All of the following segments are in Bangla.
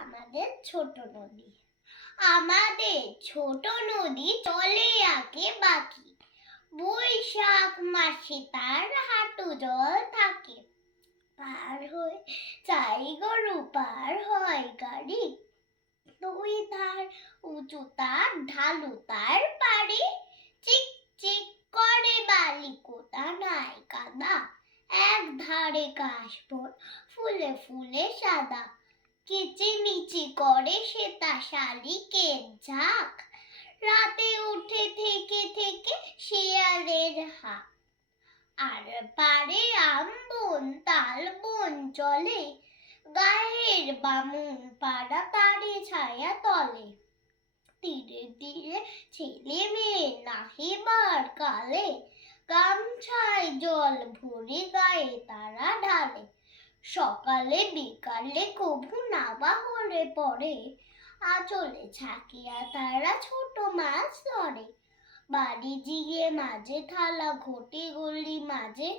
আমাদের ছোট নদী। আমাদের ছোট নদী চলে আঁকে বাঁকি, বৈশাখ মাসে তার হাঁটু জল থাকে। পার হয়ে চাই গরু, পার হয় গাড়ি, দুই ধার উঁচু তার, ঢালু তার পাড়ি। চিক চিক করে বালি, কোথা নাই কাদা, এক ধারে কাশবন ফুলে ফুলে সাদা। কিচিমিচি করে সেতা শালিকের ঝাঁক, রাতে উঠে থেকে থেকে শিয়ালের হাঁক। আর পারে আম বন, তাল বন চলে, গায়ের বামুন পাড়া তারে ছায়া তলে। তীরে তীরে ছেলে মেয়ে নাহিবার কালে, গামছায় জল ভরে গায়ে তারা ঢালে। সকালে বিকালে কভু নাবা হলে পরে, আঁচলে ছাকিয়া তারা ছোট মাছ ধরে। বাড়ি গিয়ে মাঝে থালা ঘটি গলি মাঝে,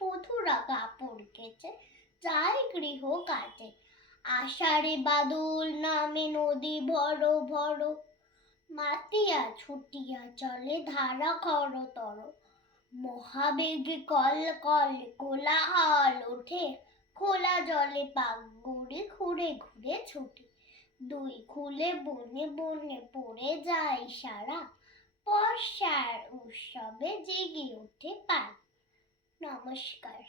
পথুরা কাপড় কেচে যায় গৃহ কাজে। আষাঢ়ে বাদল নামে নদী ভর ভর, মাতিয়া ছুটিয়া চলে ধারা খরতর। মহাবেগে কল কল কোলাহল ওঠে, খোলা জলে পাগড়ি ঘুরে ঘুরে ছোটে। দুই কূলে বনে বনে পড়ে যায় সারা, বর্ষার উৎসবে জেগে ওঠে পাড়া। নমস্কার।